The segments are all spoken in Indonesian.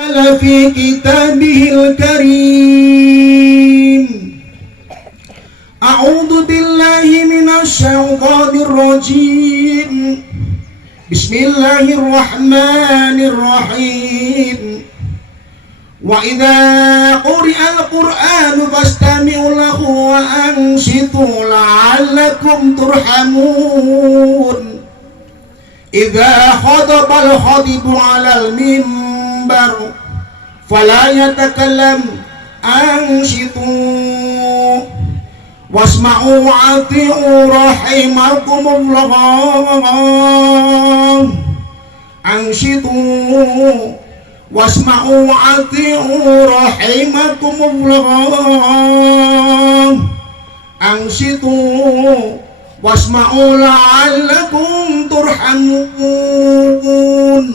في كتابه الكريم. أعوذ بالله من الشيطان الرجيم. بسم الله الرحمن الرحيم. وإذا قرئ القرآن فاستمعوا له وأنصتوا لعلكم ترحمون. إذا خطب الخطيب على المنبر فلا يتكلم أنصتوا واسمعوا وأطيعوا رحمكم الله. أنصتوا واسمعوا وأطيعوا رحمكم الله. أنصتوا واسمعوا لعلكم ترحمون.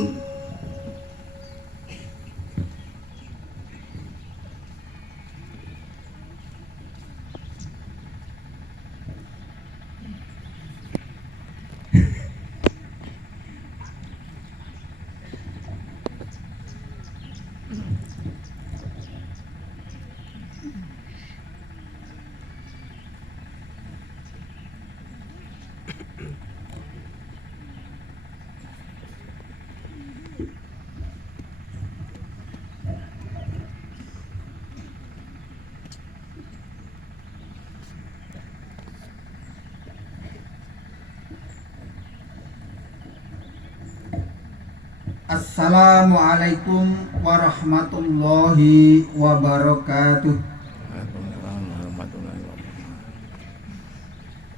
Assalamualaikum warahmatullahi wabarakatuh.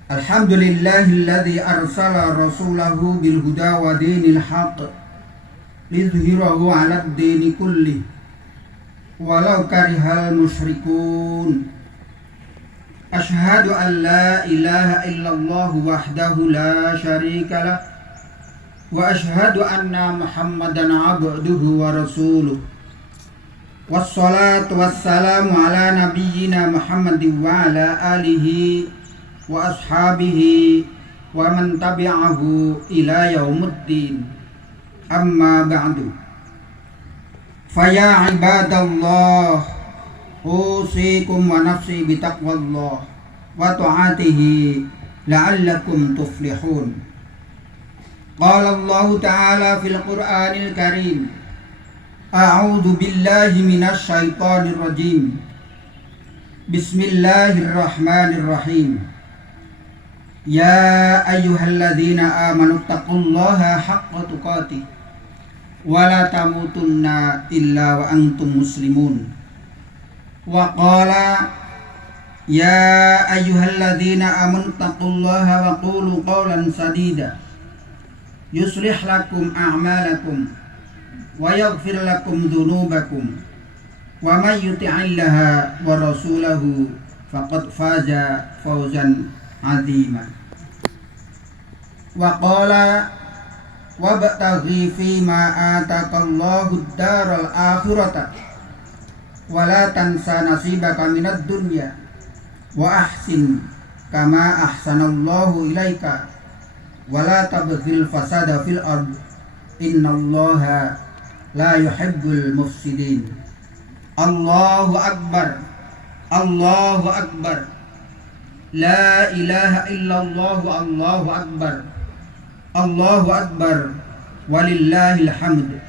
Alhamdulillahilladzi arsala rasulahu bil huda wa dinil haqq liyudhhirahu 'alad dini kullih walau karihal musyrikun. Asyhadu an la ilaha illallah wahdahu la syarikalah wa asyhadu anna Muhammadan abduhu wa rasuluh. Wassalatu wassalamu ala nabiyyina Muhammadin wa ala alihi wa ashabihi wa man tabi'ahu ila yaumiddin. Amma ba'du. Faya ibadallah, usikum wa nafsi bitaqwallah wa ta'atihi la'allakum tuflihun. Qala Allah Ta'ala fil Qur'anil Karim. A'udzu billahi minasy syaithanir rajim. Bismillahirrahmanirrahim. Ya ayyuhalladzina amanu taqullaha haqqa tuqatih wa la tamutunna illa wa antum muslimun. Wa qala ya ayyuhalladzina amanu taqullaha wa qulu qawlan sadida yuslih lakum a'malakum wa yaghfir lakum dhunubakum wa may yuti'illaha wa rasulahu faqad faza fawzan 'azima. Wa qala wabtaghi fima ataqallahu ad-daral akhirata wa la tansa nasibaka minad dunya wa ahsin kama ahsanallahu ilaika wala tabghil fasada fil ard innallaha la yuhibbul mufsidin. Allahu akbar, Allahu akbar, la ilaha illallah, Allahu akbar, Allahu akbar, walillahil hamd.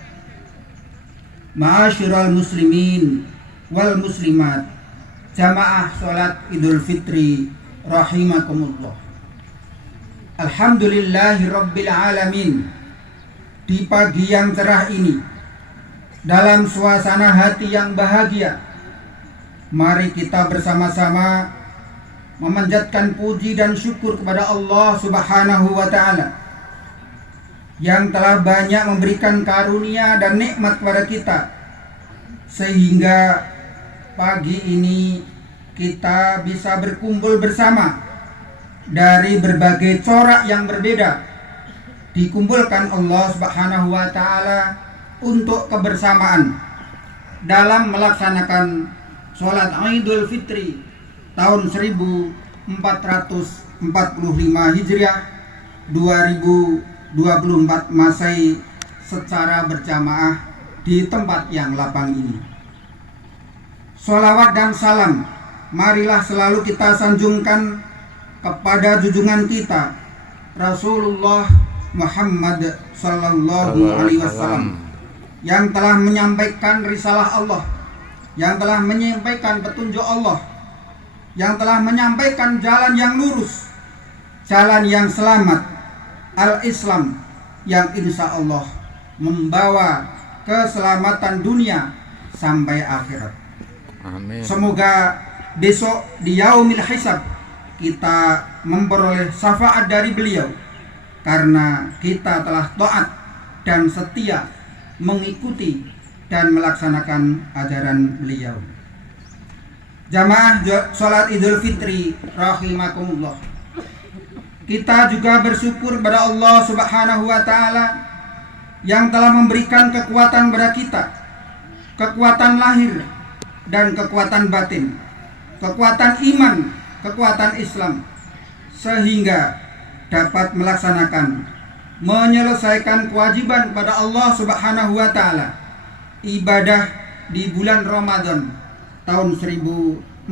Ma'asyiral muslimin wal muslimat, jamaah salat Idul Fitri rahimakumullah. Alhamdulillahi Rabbil Alamin. Di pagi yang cerah ini, dalam suasana hati yang bahagia, mari kita bersama-sama memanjatkan puji dan syukur kepada Allah Subhanahu wa Ta'ala yang telah banyak memberikan karunia dan nikmat kepada kita, sehingga pagi ini kita bisa berkumpul bersama dari berbagai corak yang berbeda. Dikumpulkan Allah Subhanahu wa Ta'ala untuk kebersamaan dalam melaksanakan sholat Idul Fitri tahun 1445 Hijriah 2024 Masehi secara berjamaah di tempat yang lapang ini. Sholawat dan salam marilah selalu kita sanjungkan kepada junjungan kita Rasulullah Muhammad sallallahu alaihi wasallam yang telah menyampaikan risalah Allah, yang telah menyampaikan petunjuk Allah, yang telah menyampaikan jalan yang lurus, jalan yang selamat, al-Islam yang insya Allah membawa keselamatan dunia sampai akhirat. Amin. Semoga besok di yaumil hisab kita memperoleh syafaat dari beliau karena kita telah taat dan setia mengikuti dan melaksanakan ajaran beliau. Jamaah sholat Idul Fitri rahimakumullah. Kita juga bersyukur kepada Allah Subhanahu wa taala yang telah memberikan kekuatan kepada kita, kekuatan lahir dan kekuatan batin, kekuatan iman, kekuatan Islam, sehingga dapat melaksanakan, menyelesaikan kewajiban kepada Allah Subhanahu wa taala ibadah di bulan Ramadan tahun 1445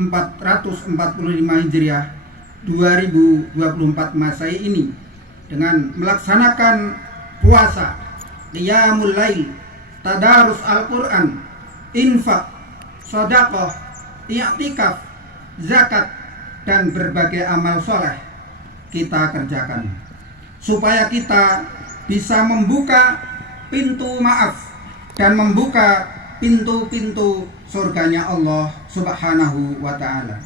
Hijriah 2024 Masehi ini dengan melaksanakan puasa, qiyamul lail, tadarus Al-Qur'an, infak, sedekah, i'tikaf, zakat dan berbagai amal soleh kita kerjakan supaya kita bisa membuka pintu maaf dan membuka pintu-pintu surganya Allah Subhanahu wa ta'ala.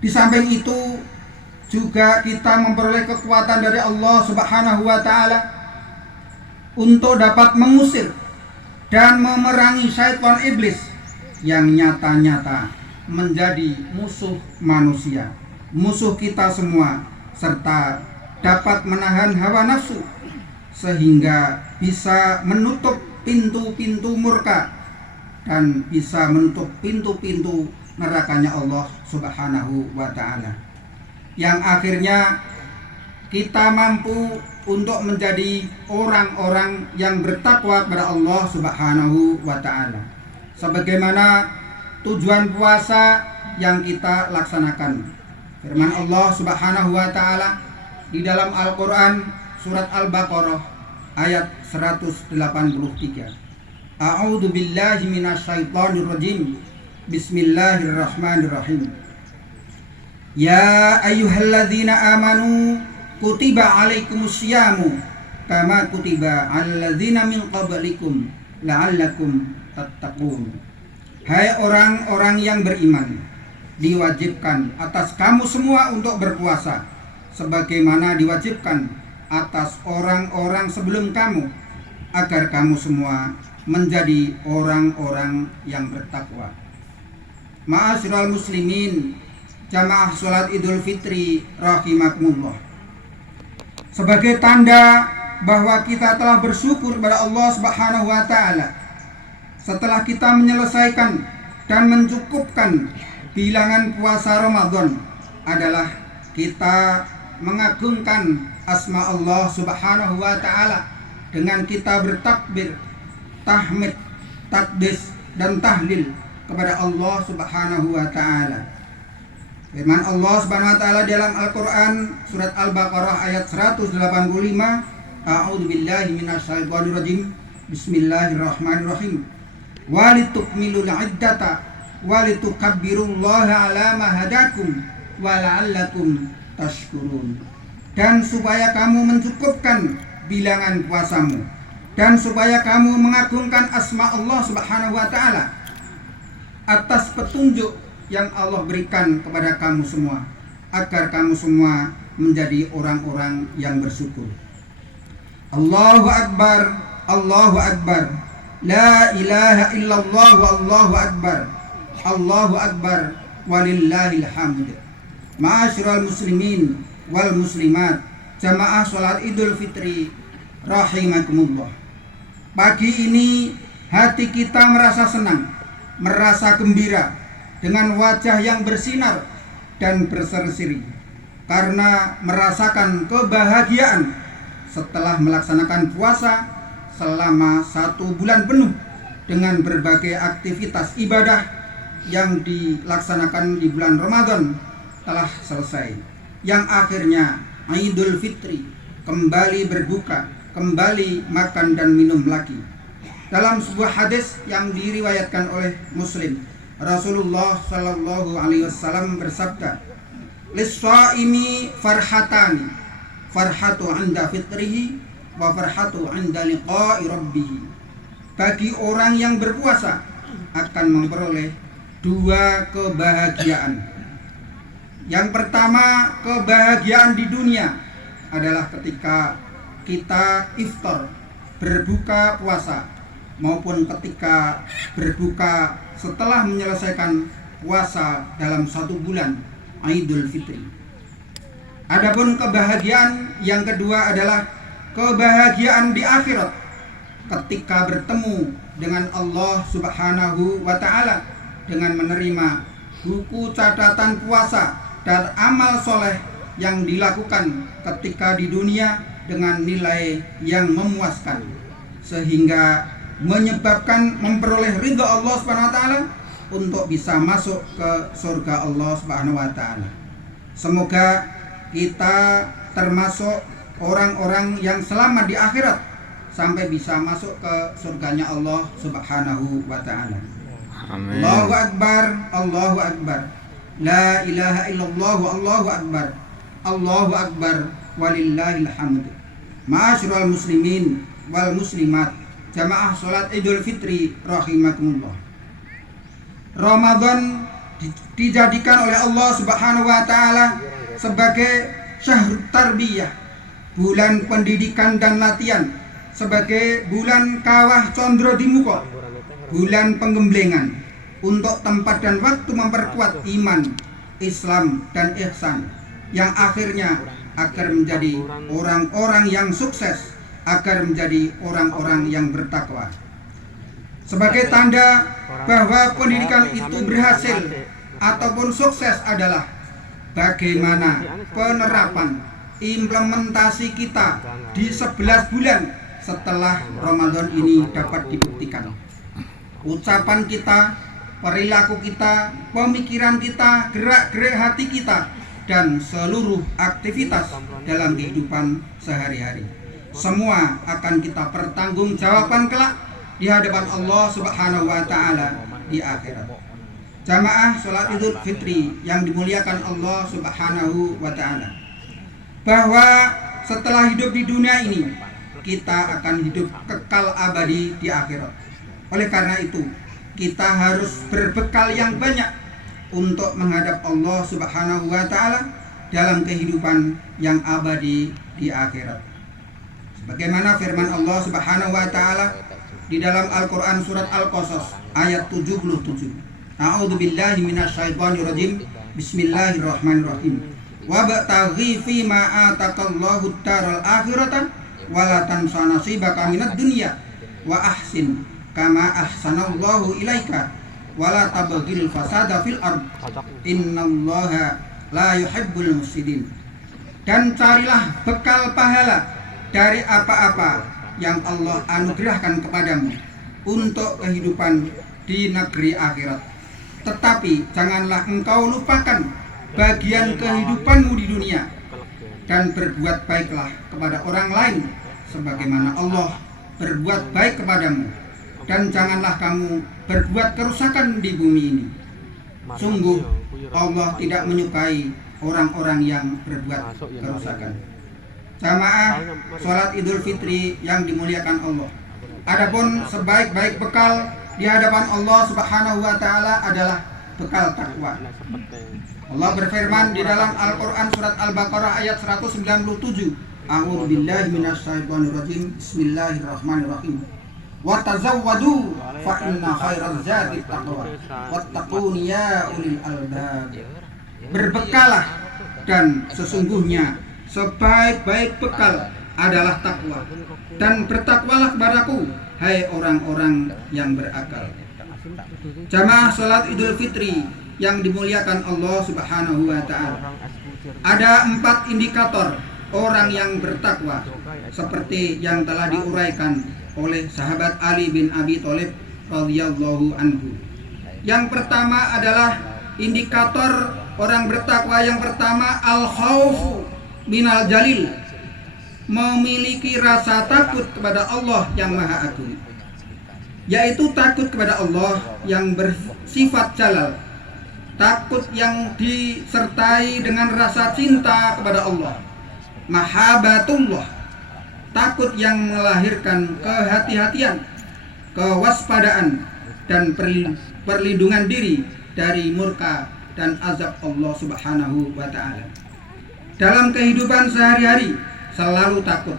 Di samping itu juga kita memperoleh kekuatan dari Allah Subhanahu wa ta'ala untuk dapat mengusir dan memerangi syaitan iblis yang nyata-nyata menjadi musuh manusia, musuh kita semua, serta dapat menahan hawa nafsu sehingga bisa menutup pintu-pintu murka dan bisa menutup pintu-pintu nerakanya Allah Subhanahu wa ta'ala, yang akhirnya kita mampu untuk menjadi orang-orang yang bertakwa kepada Allah Subhanahu wa ta'ala, sebagaimana tujuan puasa yang kita laksanakan. Firman Allah Subhanahu wa ta'ala di dalam Al-Qur'an surat Al-Baqarah ayat 183. A'udzu billahi minasyaitonir rajim. Bismillahirrahmanirrahim. Ya ayyuhalladzina amanu kutiba alaikumusyamu kama kutiba 'alal ladzina min qablikum la'allakum tattaqun. Hai orang-orang yang beriman, diwajibkan atas kamu semua untuk berpuasa sebagaimana diwajibkan atas orang-orang sebelum kamu, agar kamu semua menjadi orang-orang yang bertakwa. Ma'asyiral muslimin, jamaah sholat Idul Fitri rahimakumullah. Sebagai tanda bahwa kita telah bersyukur kepada Allah Subhanahu wa taala setelah kita menyelesaikan dan mencukupkan bilangan puasa Ramadan adalah kita mengagungkan asma Allah Subhanahu wa taala dengan kita bertakbir, tahmid, takdis dan tahlil kepada Allah Subhanahu wa taala. Firman Allah Subhanahu wa taala dalam Al-Qur'an surat Al-Baqarah ayat 185, A'udzu billahi minasyaitonir rajim. Bismillahirrahmanirrahim. Walitukmilul iddata walitukabbirullaha ala ma hadakum wa la'allakum tashkurun. Dan supaya kamu mencukupkan bilangan puasamu, dan supaya kamu mengagungkan asma Allah Subhanahu wa taala atas petunjuk yang Allah berikan kepada kamu semua, agar kamu semua menjadi orang-orang yang bersyukur. Allahu Akbar, Allahu Akbar, la ilaha illallah wa Allahu Akbar, Allahu Akbar walillahil hamd. Ma'asyiral muslimin wal muslimat, jamaah sholat Idul Fitri rahimakumullah. Pagi ini hati kita merasa senang, merasa gembira dengan wajah yang bersinar dan berseri-seri karena merasakan kebahagiaan setelah melaksanakan puasa selama 1 bulan penuh dengan berbagai aktivitas ibadah yang dilaksanakan di bulan Ramadan telah selesai, yang akhirnya Idul Fitri, kembali berbuka, kembali makan dan minum lagi. Dalam sebuah hadis yang diriwayatkan oleh Muslim, Rasulullah Shallallahu Alaihi Wasallam bersabda, "Lis-shaimi farhatani, farhatu 'inda fitrihi wa farhatu 'inda liqa'i rabbih." Bagi orang yang berpuasa akan memperoleh dua kebahagiaan. Yang pertama, kebahagiaan di dunia adalah ketika kita iftar, berbuka puasa, maupun ketika berbuka setelah menyelesaikan puasa dalam 1 bulan Idul Fitri. Adapun kebahagiaan yang kedua adalah kebahagiaan di akhirat, ketika bertemu dengan Allah Subhanahu wa Ta'ala dengan menerima buku catatan puasa dan amal soleh yang dilakukan ketika di dunia dengan nilai yang memuaskan, sehingga menyebabkan memperoleh ridha Allah Subhanahu wa Ta'ala untuk bisa masuk ke surga Allah Subhanahu wa Ta'ala. Semoga kita termasuk orang-orang yang selamat di akhirat sampai bisa masuk ke surganya Allah Subhanahu wa Ta'ala. Amin. Allahu Akbar, Allahu Akbar. La ilaha illallah, Allahu Akbar. Allahu Akbar, walillahil hamd. Ma'asyiral muslimin wal muslimat, jamaah salat Idul Fitri rahimakumullah. Ramadan dijadikan oleh Allah Subhanahu wa Ta'ala sebagai syahrut tarbiyah, bulan pendidikan dan latihan, sebagai bulan kawah condro di muka, bulan penggemblengan, untuk tempat dan waktu memperkuat iman, Islam, dan ihsan, yang akhirnya agar menjadi orang-orang yang sukses, agar menjadi orang-orang yang bertakwa. Sebagai tanda bahwa pendidikan itu berhasil ataupun sukses adalah bagaimana penerapan implementasi kita di 11 bulan setelah Ramadan ini dapat dibuktikan. Ucapan kita, perilaku kita, pemikiran kita, gerak-gerik hati kita, dan seluruh aktivitas dalam kehidupan sehari-hari, semua akan kita pertanggungjawabkan kelak di hadapan Allah Subhanahu wa Ta'ala di akhirat. Jamaah sholat Idul Fitri yang dimuliakan Allah Subhanahu wa Ta'ala, bahwa setelah hidup di dunia ini kita akan hidup kekal abadi di akhirat. Oleh karena itu, kita harus berbekal yang banyak untuk menghadap Allah Subhanahu wa Ta'ala dalam kehidupan yang abadi di akhirat. Sebagaimana firman Allah Subhanahu wa Ta'ala di dalam Al-Qur'an surat Al-Qasas ayat 77. A'udzu billahi minasyaitonir rajim. Bismillahirrahmanirrahim. Wabtaghi fima ataqallahu ad-daral akhirata wala tansa nasibaka minad dunya wa ahsin kama ahsanallahu ilaika wala tabghil fasada fil ard innallaha la yuhibbul mufsidin. Dan carilah bekal pahala dari apa-apa yang Allah anugerahkan kepadamu untuk kehidupan di negeri akhirat. Tetapi janganlah engkau lupakan bagian kehidupanmu di dunia, dan berbuat baiklah kepada orang lain sebagaimana Allah berbuat baik kepadamu, dan janganlah kamu berbuat kerusakan di bumi ini. Sungguh Allah tidak menyukai orang-orang yang berbuat kerusakan. Jamaah sholat Idul Fitri yang dimuliakan Allah, adapun sebaik-baik bekal di hadapan Allah Subhanahu wa Ta'ala adalah bekal takwa. Allah berfirman di dalam Al-Qur'an surat Al-Baqarah ayat 197. A'udzu billahi minasyaitonir rajim. Bismillahirrahmanirrahim. Wa tazawwadu fa inna khairaz zadi taqwa wattaquni ya ulil albab. Berbekalah, dan sesungguhnya sebaik-baik bekal adalah takwa, dan bertakwalah kepadaku hai orang-orang yang berakal. Jamaah salat Idul Fitri yang dimuliakan Allah Subhanahu wa Ta'ala, ada 4 indikator orang yang bertakwa seperti yang telah diuraikan oleh sahabat Ali bin Abi Thalib radhiyallahu anhu. Yang pertama adalah indikator orang bertakwa yang pertama al-khaufu minal jalil, memiliki rasa takut kepada Allah yang Maha Agung, yaitu takut kepada Allah yang bersifat jalal, takut yang disertai dengan rasa cinta kepada Allah, mahabbatullah, takut yang melahirkan kehati-hatian, kewaspadaan, dan perlindungan diri dari murka dan azab Allah Subhanahu wa ta'ala. Dalam kehidupan sehari-hari selalu takut,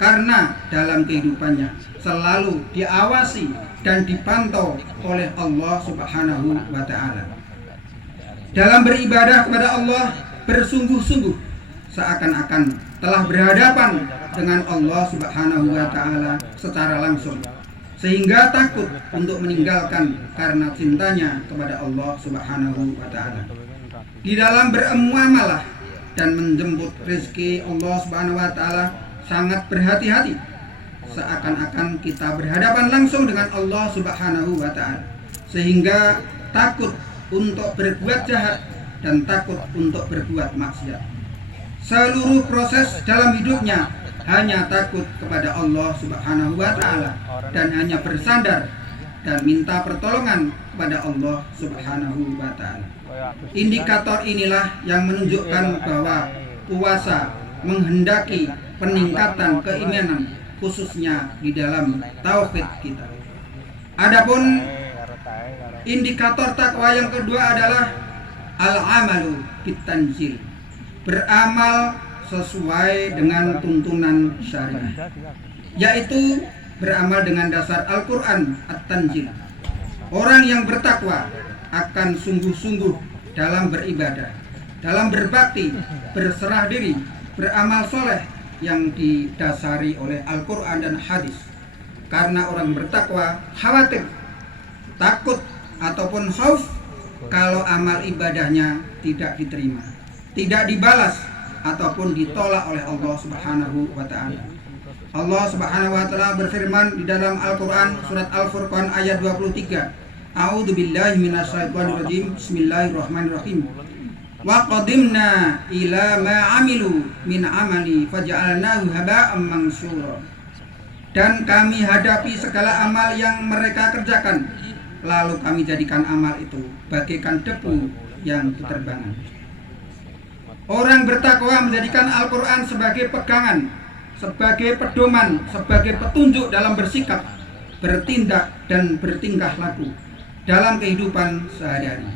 karena dalam kehidupannya selalu diawasi dan dipantau oleh Allah Subhanahu wa ta'ala. Dalam beribadah kepada Allah bersungguh-sungguh, seakan-akan telah berhadapan dengan Allah Subhanahu wa ta'ala secara langsung, sehingga takut untuk meninggalkan karena cintanya kepada Allah Subhanahu wa ta'ala. Di dalam bermuamalah dan menjemput rezeki Allah Subhanahu wa ta'ala sangat berhati-hati, seakan-akan kita berhadapan langsung dengan Allah Subhanahu wa ta'ala, sehingga takut untuk berbuat jahat dan takut untuk berbuat maksiat. Seluruh proses dalam hidupnya hanya takut kepada Allah Subhanahu wa ta'ala dan hanya bersandar dan minta pertolongan kepada Allah Subhanahu wa ta'ala. Indikator inilah yang menunjukkan bahwa puasa menghendaki peningkatan keimanan, khususnya di dalam tauhid kita. Adapun indikator takwa yang kedua adalah al-amalu bitanzil, beramal sesuai dengan tuntunan syariah, yaitu beramal dengan dasar Al-Quran at-tanzil. Orang yang bertakwa akan sungguh-sungguh dalam beribadah, dalam berbakti, berserah diri, beramal soleh yang didasari oleh Al-Quran dan hadis. Karena orang bertakwa khawatir, takut ataupun khauf kalau amal ibadahnya tidak diterima, tidak dibalas ataupun ditolak oleh Allah Subhanahu wa ta'ala. Allah Subhanahu wa ta'ala berfirman di dalam Al-Quran surat Al-Furqan ayat 23. A'udzu billahi minasyaitonir rajim. Bismillahirrahmanirrahim. Wa qadimna ila ma 'amilu min 'amali faj'alnahu haba'an mansura. Dan kami hadapi segala amal yang mereka kerjakan, lalu kami jadikan amal itu bagaikan debu yang berterbangan. Orang bertakwa menjadikan Al-Quran sebagai pegangan, sebagai pedoman, sebagai petunjuk dalam bersikap, bertindak, dan bertingkah laku dalam kehidupan sehari-hari.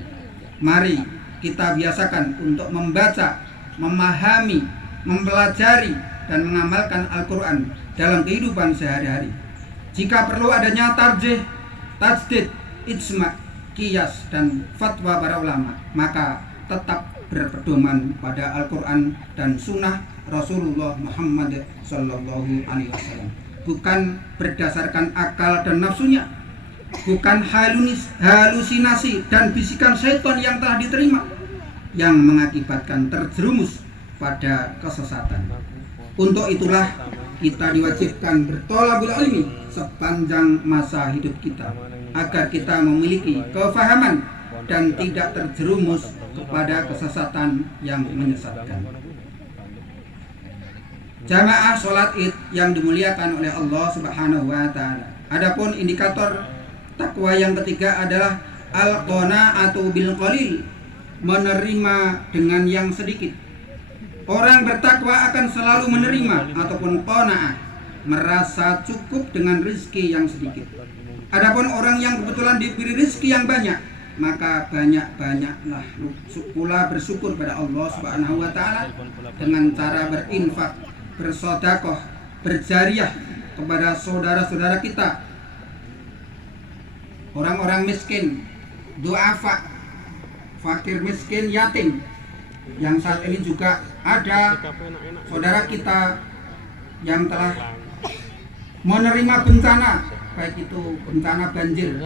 Mari kita biasakan untuk membaca, memahami, mempelajari, dan mengamalkan Al-Quran dalam kehidupan sehari-hari. Jika perlu adanya tarjih, tajdid, ijma', qiyas, dan fatwa para ulama, maka tetap berpedoman pada Al-Quran dan Sunnah Rasulullah Muhammad Sallallahu Alaihi Wasallam, bukan berdasarkan akal dan nafsunya, bukan halusinasi dan bisikan syaitan yang telah diterima, yang mengakibatkan terjerumus pada kesesatan. Untuk itulah kita diwajibkan bertolabul ilmi sepanjang masa hidup kita, agar kita memiliki kefahaman dan tidak terjerumus kepada kesesatan yang menyesatkan. Jamaah sholat Id yang dimuliakan oleh Allah Subhanahu wa ta'ala. Adapun indikator takwa yang ketiga adalah al-qanaatu bil qalil, menerima dengan yang sedikit. Orang bertakwa akan selalu menerima ataupun qanaah, merasa cukup dengan rezeki yang sedikit. Adapun orang yang kebetulan diberi rezeki yang banyak, maka banyak-banyaklah pula bersyukur pada Allah Subhanahu wa ta'ala dengan cara berinfak, bersedekah, berjariah kepada saudara-saudara kita, orang-orang miskin, du'afa, fakir miskin, yatim, yang saat ini juga ada saudara kita yang telah menerima bencana, baik itu bencana banjir,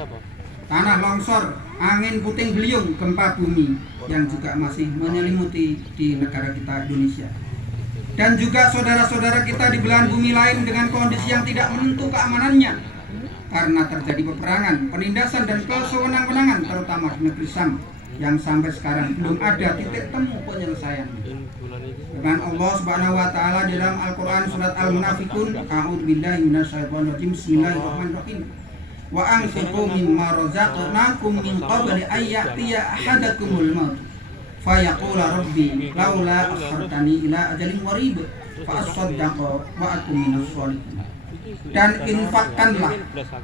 tanah longsor, angin puting beliung, gempa bumi yang juga masih menyelimuti di negara kita Indonesia. Dan juga saudara-saudara kita di belahan bumi lain dengan kondisi yang tidak menentu keamanannya, karena terjadi peperangan, penindasan dan kesewenang-wenangan terutama di negeri Syam yang sampai sekarang belum ada titik temu penyelesaian. Firman Allah Subhanahu wa taala di dalam Al-Qur'an surat Al-Munafiqun, a'udzubillahi minasyaitonirrajim. Bismillahirrahmanirrahim. Wa anfiqu mimma razaqnakum min qabli an ya'tiya ahadakumul maut fa yaqula rabbi laula akhartani ila ajalin qarib fa asaddaqa wa akum minas sholihin. Dan infakkanlah,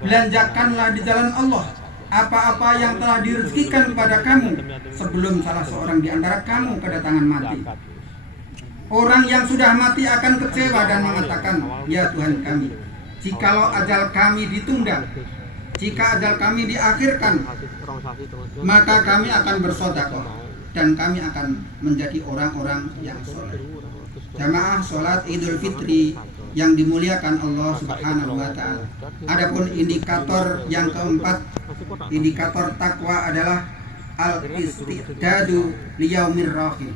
belanjakanlah di jalan Allah apa-apa yang telah direzekikan kepada kamu sebelum salah seorang di antara kamu kedatangan mati. Orang yang sudah mati akan kecewa dan mengatakan, ya Tuhan kami, jikalau ajal kami ditunda, jika ajal kami diakhirkan, maka kami akan bersedekah dan kami akan menjadi orang-orang yang soleh. Jamaah sholat Idul Fitri yang dimuliakan Allah Subhanahu wa taala. Adapun indikator yang keempat, indikator takwa adalah al-istidadu liyaumir rahim,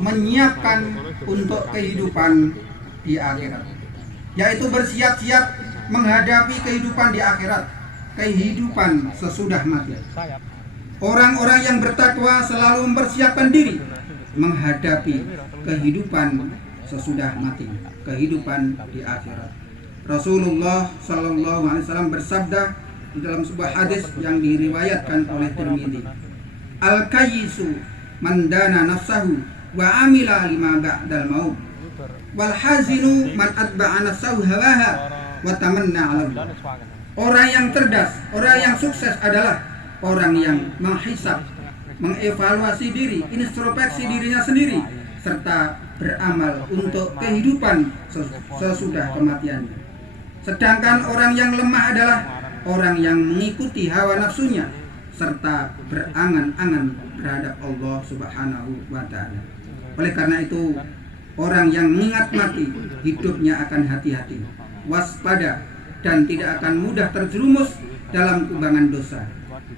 menyiapkan untuk kehidupan di akhirat, yaitu bersiap-siap menghadapi kehidupan di akhirat, kehidupan sesudah mati. Orang-orang yang bertakwa selalu mempersiapkan diri menghadapi kehidupan sesudah mati, kehidupan di akhirat. Rasulullah Shallallahu Alaihi Wasallam bersabda di dalam sebuah hadis yang diriwayatkan oleh Tirmidzi, al-kayyisu man dana nafsahu wa amila lima ba'dal maut wal hazinu man atba'a nafsahu hawaha wa tamanna 'ala Allah. Orang yang cerdas, orang yang sukses adalah orang yang menghisab, mengevaluasi diri, introspeksi dirinya sendiri serta beramal untuk kehidupan sesudah kematiannya. Sedangkan orang yang lemah adalah orang yang mengikuti hawa nafsunya serta berangan-angan terhadap Allah Subhanahu wa taala. Oleh karena itu, orang yang mengingat mati hidupnya akan hati-hati, waspada dan tidak akan mudah terjerumus dalam kubangan dosa.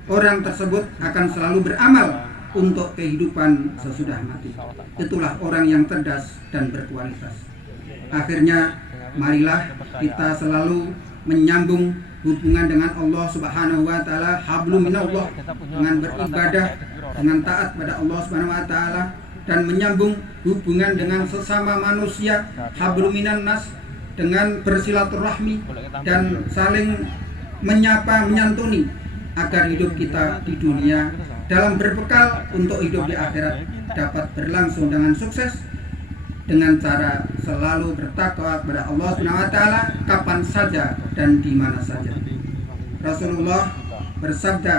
Orang tersebut akan selalu beramal untuk kehidupan sesudah mati. Itulah orang yang cerdas dan berkualitas. Akhirnya, marilah kita selalu menyambung hubungan dengan Allah Subhanahu wa taala, hablum minallah, dengan beribadah, dengan taat pada Allah Subhanahu wa taala, dan menyambung hubungan dengan sesama manusia, hablum minan nas, dengan bersilaturahmi dan saling menyapa, menyantuni, agar hidup kita di dunia dalam berbekal untuk hidup di akhirat dapat berlangsung dengan sukses dengan cara selalu bertakwa kepada Allah Subhanahu wa taala kapan saja dan di mana saja. Rasulullah bersabda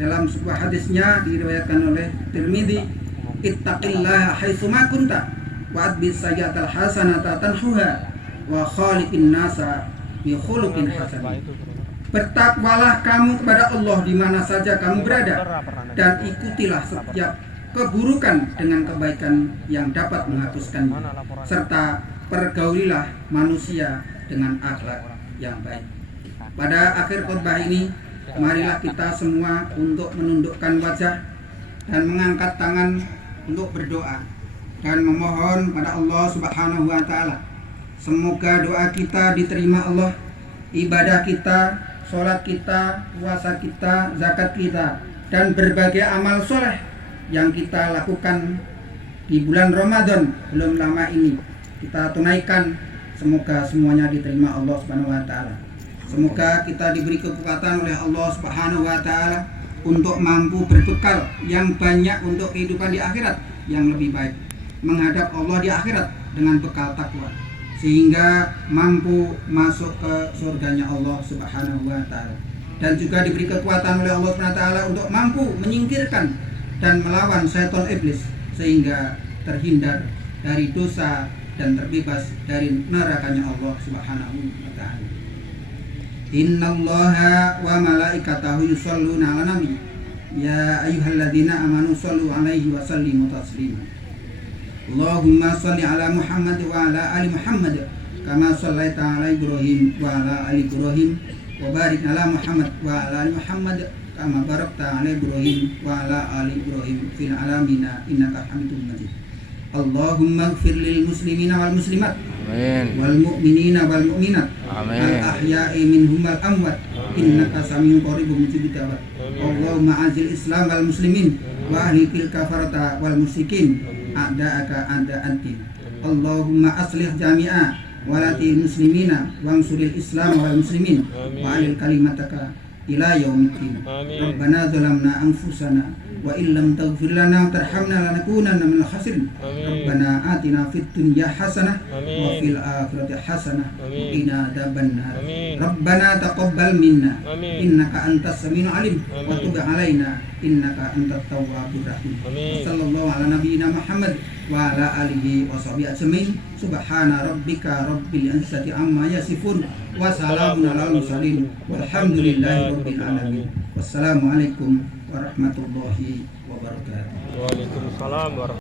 dalam sebuah hadisnya diriwayatkan oleh Tirmidzi, ittaqillaha haitsu ma kunta wa adbis sayyatal hasanata tanhuha wa khaliqin nasa bi khuluqin hasan. Bertakwalah kamu kepada Allah di mana saja kamu berada, dan ikutilah setiap keburukan dengan kebaikan yang dapat menghapuskannya, serta pergaulilah manusia dengan akhlak yang baik. Pada akhir khutbah ini, marilah kita semua untuk menundukkan wajah dan mengangkat tangan untuk berdoa dan memohon pada Allah Subhanahu wa taala. Semoga doa kita diterima Allah, ibadah kita, sholat kita, puasa kita, zakat kita, dan berbagai amal soleh yang kita lakukan di bulan Ramadan belum lama ini kita tunaikan. Semoga semuanya diterima Allah Subhanahu wa taala. Semoga kita diberi kekuatan oleh Allah Subhanahu wa taala untuk mampu berbekal yang banyak untuk kehidupan di akhirat yang lebih baik, menghadap Allah di akhirat dengan bekal takwa, sehingga mampu masuk ke surganya Allah Subhanahu wa taala, dan juga diberi kekuatan oleh Allah Subhanahu wa taala untuk mampu menyingkirkan dan melawan syaitan iblis sehingga terhindar dari dosa dan terbebas dari nerakanya Allah Subhanahu wa taala. Innallaha wa malaikatahu yusholluna 'alan nabi ya ayyuhalladzina amanu shollu 'alaihi wa sallimu taslima. Allahumma sholli ala Muhammad wa ala ali Muhammad kama shallaita ala Ibrahim wa ala ali Ibrahim wa barik ala Muhammad wa ala ali Muhammad kama barakta ala Ibrahim wa ala ali Ibrahim fil alamin innaka Hamidum Majid. Allahumma ighfir lil muslimina wal muslimat, amin, wal mu'minina wal mu'minat, al ahya'i minhum wal amwat, innaka samiun qaribun mujibud da'wat. Allahumma azil Islam wal muslimin wa ahlikil kafarata wal musyrikin a'da'aka a'da'ad din. Allahumma aslih jami'a walatil muslimina wangsuril Islam wal muslimin wa alil kalimataka ila yaumiddin. Rabbana zalamna anfusana wa illam taghfir lana wa tarhamna lanakunanna minal khasirin. Rabbana atina fid dunya hasanah wa fil akhirati hasanah wa qina adzabannar. Rabbana taqabbal minna innaka antas samiul alim wa tub alaina innaka antat tawwabur rahim. Sallallahu ala nabiyyina Muhammad wa ala alihi wa sahbihi ajmain. Subhana rabbika rabbil izzati amma yasifun wa salamun alal mursalin walhamdulillahi rabbil alamin. Wassalamualaikum warahmatullahi wabarakatuh. Waalaikumsalam warahmatullahi